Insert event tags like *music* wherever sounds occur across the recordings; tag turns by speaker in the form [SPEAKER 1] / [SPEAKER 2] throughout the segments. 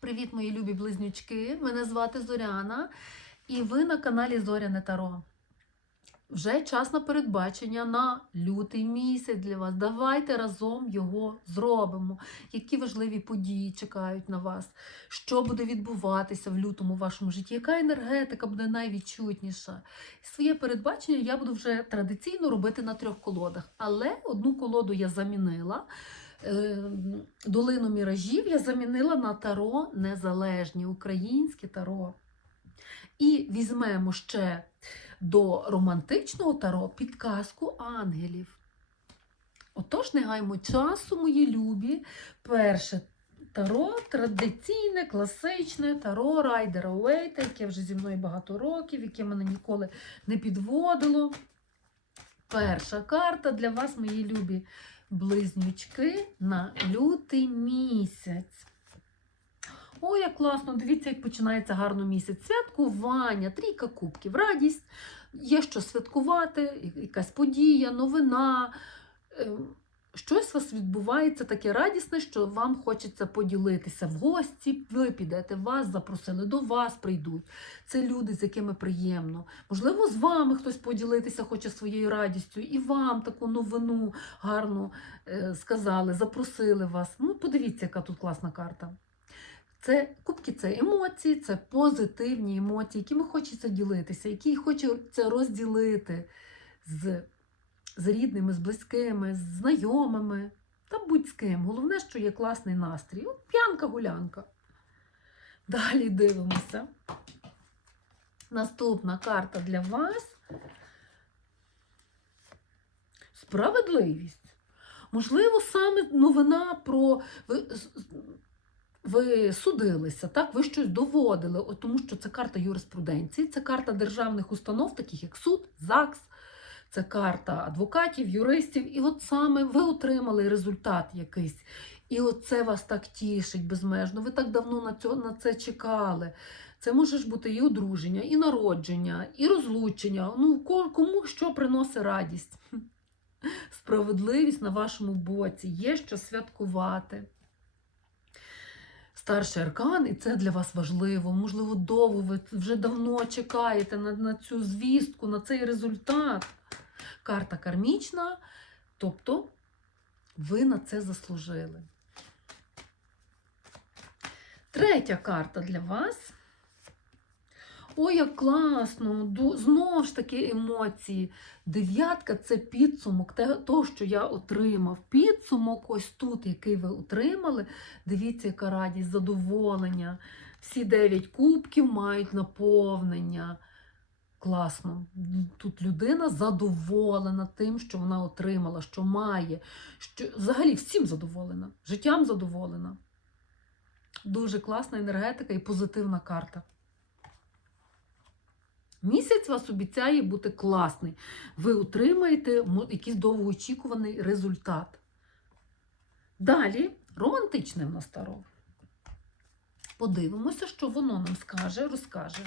[SPEAKER 1] Привіт, мої любі близнючки! Мене звати Зоряна, і ви на каналі Зоряне Таро. Вже час на передбачення на лютий місяць для вас. Давайте разом його зробимо. Які важливі події чекають на вас? Що буде відбуватися в лютому вашому житті? Яка енергетика буде найвідчутніша? Своє передбачення я буду вже традиційно робити на трьох колодах, але одну колоду я замінила. Е, Долину міражів я замінила на таро незалежні, українське таро. І візьмемо ще до романтичного таро підказку ангелів. Отож, не гаймо часу, мої любі. Перше таро традиційне, класичне таро Райдера Уейта, яке вже зі мною багато років, яке мене ніколи не підводило. Перша карта для вас, мої любі близнючки на лютий місяць. О, як класно! Дивіться, як починається гарно місяць. Святкування, трійка кубків, радість, є що святкувати, якась подія, новина. Щось у вас відбувається таке радісне, що вам хочеться поділитися в гості. Ви підете, вас запросили, до вас прийдуть. Це люди, з якими приємно. Можливо, з вами хтось поділитися хоче своєю радістю, і вам таку новину гарну е, сказали, запросили вас. Ну, подивіться, яка тут класна карта. Це кубки це емоції, це позитивні емоції, якими хочеться ділитися, які хочеться розділити з, з рідними, з близькими, з знайомими та будь з ким. Головне, що є класний настрій. От п'янка-гулянка. Далі дивимося. Наступна карта для вас. Справедливість. Можливо, саме новина про. Ви, судилися, так? ви щось доводили, тому що це карта юриспруденції, це карта державних установ, таких як суд, ЗАГС, це карта адвокатів, юристів. І от саме ви отримали результат якийсь. І оце вас так тішить безмежно. Ви так давно на, цього, на це чекали. Це може ж бути і одруження, і народження, і розлучення. Ну, ко- кому що приносить радість. *laughs* Справедливість на вашому боці, є що святкувати старший аркан, і це для вас важливо. Можливо, довго ви вже давно чекаєте на, на цю звістку, на цей результат. Карта кармічна, тобто ви на це заслужили. Третя карта для вас. Ой, як класно! Знову ж таки емоції. Дев'ятка це підсумок того, що я отримав. Підсумок ось тут, який ви отримали. Дивіться, яка радість, задоволення. Всі дев'ять кубків мають наповнення. Класно. Тут людина задоволена тим, що вона отримала, що має. Що... Взагалі всім задоволена, життям задоволена. Дуже класна енергетика і позитивна карта. Місяць вас обіцяє бути класний. Ви отримаєте якийсь довгоочікуваний результат. Далі романтичне в нас таро. Подивимося, що воно нам скаже, розкаже.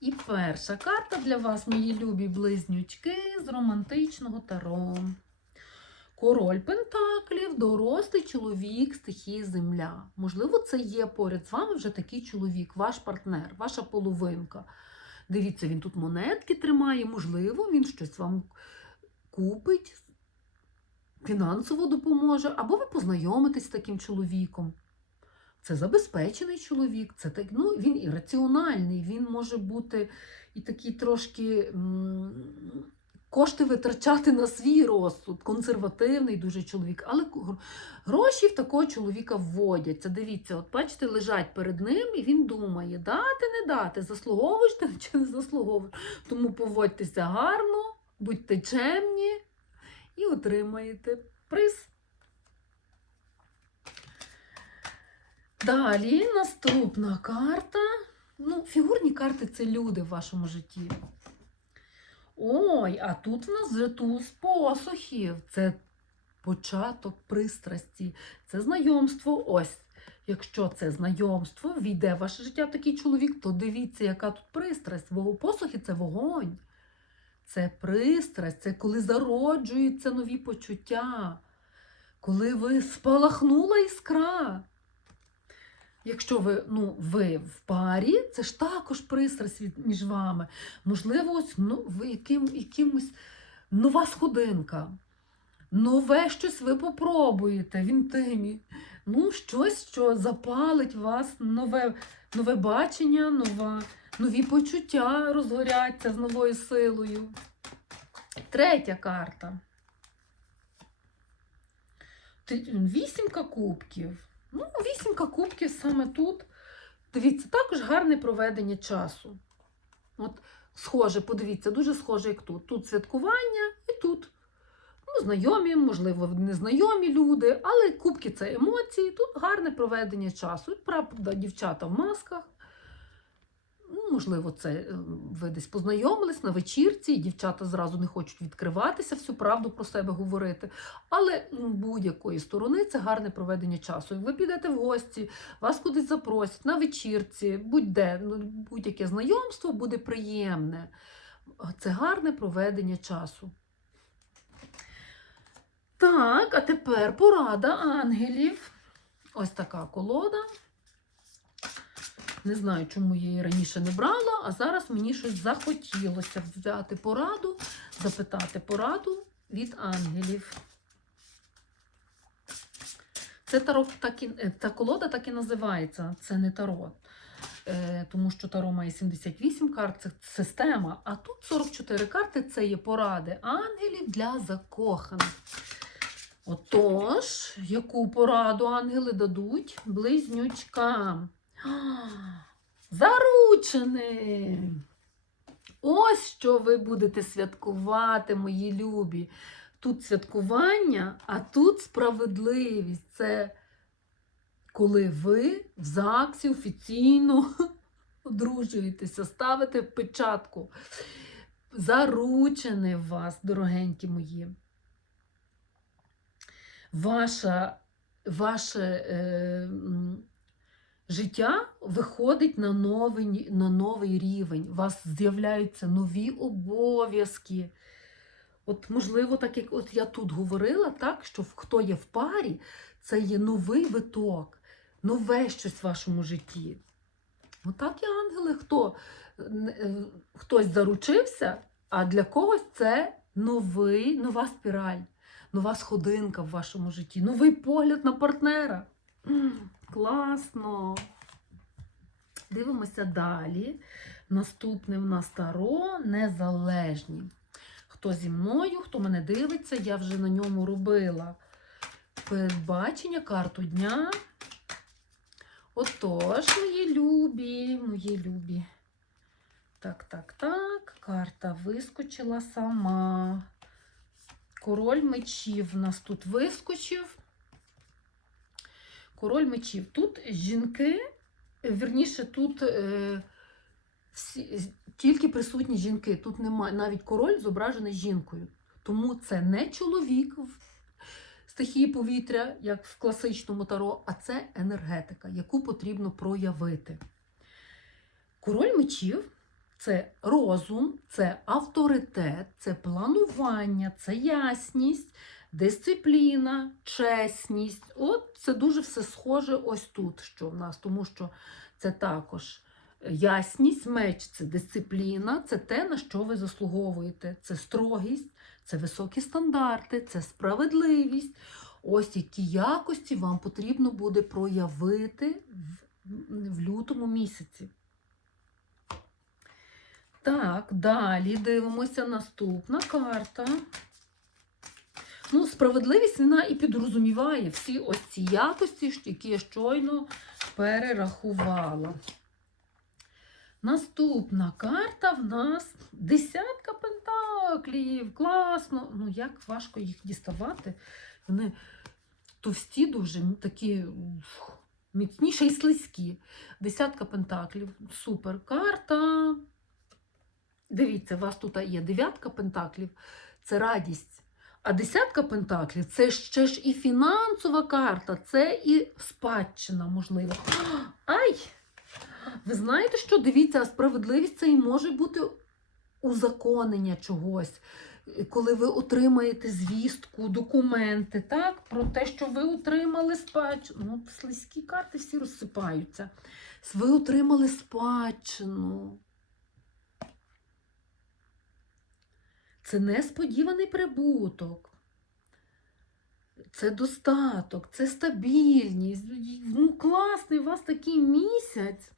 [SPEAKER 1] І перша карта для вас, мої любі близнючки, з романтичного таро. Король Пентаклів, дорослий чоловік стихії Земля. Можливо, це є поряд з вами вже такий чоловік, ваш партнер, ваша половинка. Дивіться, він тут монетки тримає, можливо, він щось вам купить, фінансово допоможе, або ви познайомитесь з таким чоловіком. Це забезпечений чоловік, це так, ну, він і раціональний, він може бути і такий трошки м, кошти витрачати на свій розсуд, консервативний дуже чоловік, але гроші в такого чоловіка вводяться. Дивіться, от бачите, лежать перед ним, і він думає, дати, не дати, заслуговуєш ти чи не заслуговуєш. Тому поводьтеся гарно, будьте чемні і отримаєте приз. Далі наступна карта. Ну, фігурні карти це люди в вашому житті. Ой, а тут в нас вже посухів. Це початок пристрасті, це знайомство. Ось. Якщо це знайомство, війде в ваше життя такий чоловік, то дивіться, яка тут пристрасть. Вого- Посухи це вогонь. Це пристрасть, це коли зароджуються нові почуття, коли ви спалахнула іскра. Якщо ви, ну, ви в парі, це ж також пристрасть між вами. Можливо, ось ну, ви яким, якимось нова сходинка, нове щось ви попробуєте в інтимі. Ну, щось, що запалить вас, нове, нове бачення, нова, нові почуття розгоряться з новою силою. Третя карта. Вісімка кубків. Ну, вісімка кубків саме тут. Дивіться, також гарне проведення часу. От, схоже, подивіться, дуже схоже, як тут. Тут святкування і тут. Ну, знайомі, можливо, незнайомі люди, але кубки це емоції, тут гарне проведення часу. Правда, дівчата в масках. Можливо, це е, ви десь познайомились на вечірці, і дівчата зразу не хочуть відкриватися, всю правду про себе говорити. Але будь-якої сторони це гарне проведення часу. Ви підете в гості, вас кудись запросять на вечірці, будь-де, ну, будь-яке знайомство буде приємне. Це гарне проведення часу. Так, а тепер порада ангелів. Ось така колода. Не знаю, чому я її раніше не брала, а зараз мені щось захотілося взяти пораду, запитати пораду від ангелів. Це таро, так і, е, та колода так і називається. Це не таро. Е, тому що таро має 78 карт, це система. А тут 44 карти це є поради ангелів для закоханих. Отож, яку пораду ангели дадуть близнючкам? А, Заручені! Ось що ви будете святкувати, мої любі. Тут святкування, а тут справедливість. Це коли ви в ЗАГСі офіційно *laughs* одружуєтеся, ставите печатку. Заручений вас, дорогенькі мої. Ваша, ваше е, життя виходить на новий, на новий рівень. У вас з'являються нові обов'язки. От, можливо, так як от я тут говорила, так, що хто є в парі, це є новий виток, нове щось в вашому житті. Отак і ангели, хто е, хтось заручився, а для когось це новий, нова спіраль, нова сходинка в вашому житті, новий погляд на партнера. Класно. Дивимося далі. Наступне в нас таро незалежні. Хто зі мною, хто мене дивиться, я вже на ньому робила передбачення, карту дня. Отож, мої любі, мої любі. Так, так, так. Карта вискочила сама. Король мечів в нас тут вискочив. Король мечів. Тут жінки, вірніше, тут е, всі, тільки присутні жінки. Тут немає навіть король зображений жінкою. Тому це не чоловік в стихії повітря, як в класичному таро, а це енергетика, яку потрібно проявити. Король мечів це розум, це авторитет, це планування, це ясність, дисципліна, чесність. От це дуже все схоже ось тут, що в нас, тому що це також ясність, меч це дисципліна, це те, на що ви заслуговуєте. Це строгість, це високі стандарти, це справедливість. Ось які якості вам потрібно буде проявити в, в лютому місяці. Так, далі дивимося наступна карта. Ну, справедливість вона і підрозуміває всі ось ці якості, які я щойно перерахувала. Наступна карта в нас десятка пентаклів. Класно. Ну, як важко їх діставати. Вони товсті, дуже такі фух, міцні, ще й слизькі. Десятка пентаклів. Супер карта. Дивіться, у вас тут є дев'ятка пентаклів, це радість. А десятка пентаклів це ще ж і фінансова карта, це і спадщина, можливо. *gasps* Ай! Ви знаєте, що дивіться, справедливість це і може бути узаконення чогось. коли ви отримаєте звістку, документи, так, про те, що ви отримали спадщину. Ну, слизькі карти всі розсипаються. Ви отримали спадщину. Це несподіваний прибуток. Це достаток, це стабільність. Ну, класний у вас такий місяць.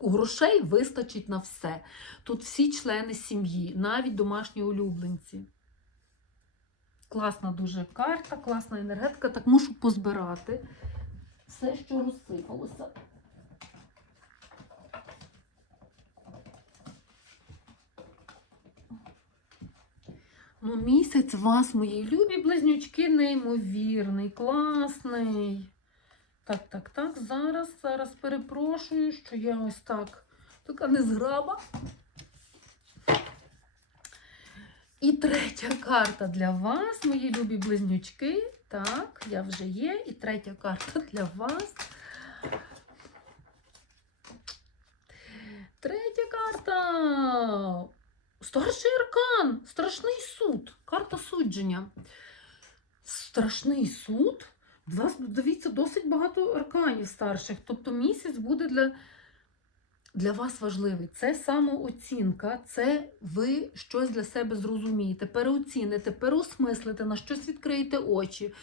[SPEAKER 1] Грошей вистачить на все. Тут всі члени сім'ї, навіть домашні улюбленці. Класна дуже карта, класна енергетика. Так мушу позбирати все, що розсипалося. Ну, місяць вас, мої любі близнючки, неймовірний, класний. Так, так, так. Зараз, зараз перепрошую, що я ось так. Така незграба. І третя карта для вас, мої любі близнючки. Так, я вже є. І третя карта для вас. Третя карта. Старший аркан, страшний суд, карта судження. Страшний суд. Вас, дивіться, досить багато арканів старших. Тобто місяць буде для, для вас важливий. Це самооцінка, це ви щось для себе зрозумієте, переоціните, переосмислите, на щось відкриєте очі.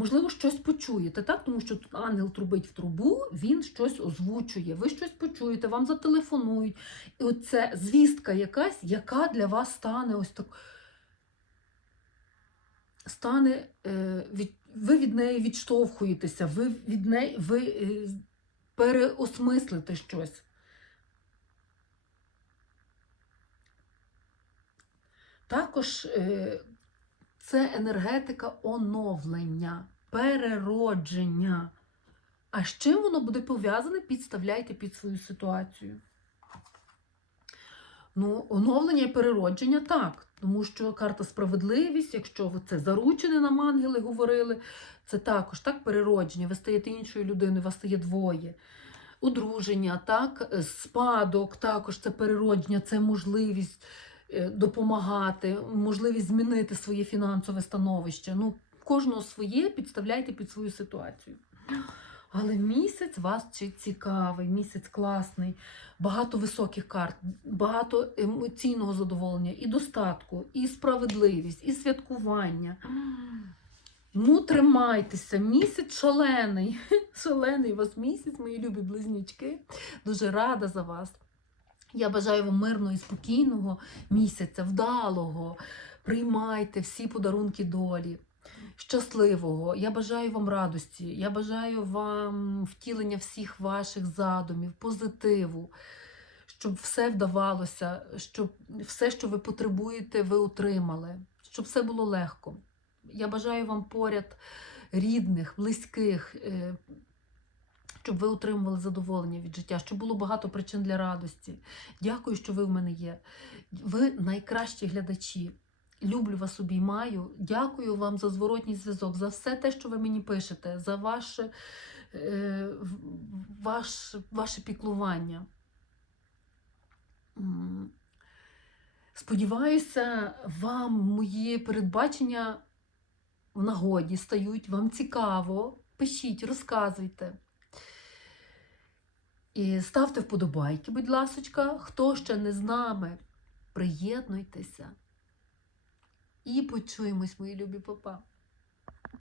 [SPEAKER 1] Можливо, щось почуєте, так? Тому що тут ангел трубить в трубу, він щось озвучує, ви щось почуєте, вам зателефонують. І оце звістка якась, яка для вас стане ось так. Стане, е, ви від неї відштовхуєтеся, ви від неї ви е, переосмислите щось. Також е, це енергетика оновлення, переродження. А з чим воно буде пов'язане, підставляйте під свою ситуацію. Ну, оновлення і переродження так, тому що карта справедливість, якщо це заручені нам ангели говорили, це також так переродження. Ви стаєте іншою людиною, вас стає двоє. Одруження, так, спадок, також це переродження, це можливість допомагати, можливість змінити своє фінансове становище. Ну, кожного своє підставляйте під свою ситуацію. Але місяць вас цікавий, місяць класний, багато високих карт, багато емоційного задоволення, і достатку, і справедливість, і святкування. Ну, тримайтеся, місяць шалений. *laughs* Шалений у вас місяць, мої любі близнючки. Дуже рада за вас. Я бажаю вам мирного і спокійного місяця, вдалого. Приймайте всі подарунки долі щасливого. Я бажаю вам радості, я бажаю вам втілення всіх ваших задумів, позитиву, щоб все вдавалося, щоб все, що ви потребуєте, ви отримали, щоб все було легко. Я бажаю вам поряд рідних, близьких, е, щоб ви отримували задоволення від життя, щоб було багато причин для радості. Дякую, що ви в мене є. Ви найкращі глядачі. Люблю вас, обіймаю. Дякую вам за зворотній зв'язок, за все те, що ви мені пишете, за ваше, е, ваш, ваше піклування. Сподіваюся, вам мої передбачення в нагоді стають, вам цікаво. Пишіть, розказуйте. І ставте вподобайки, будь ласочка. Хто ще не з нами, приєднуйтеся. І почуємось, мої любі папа.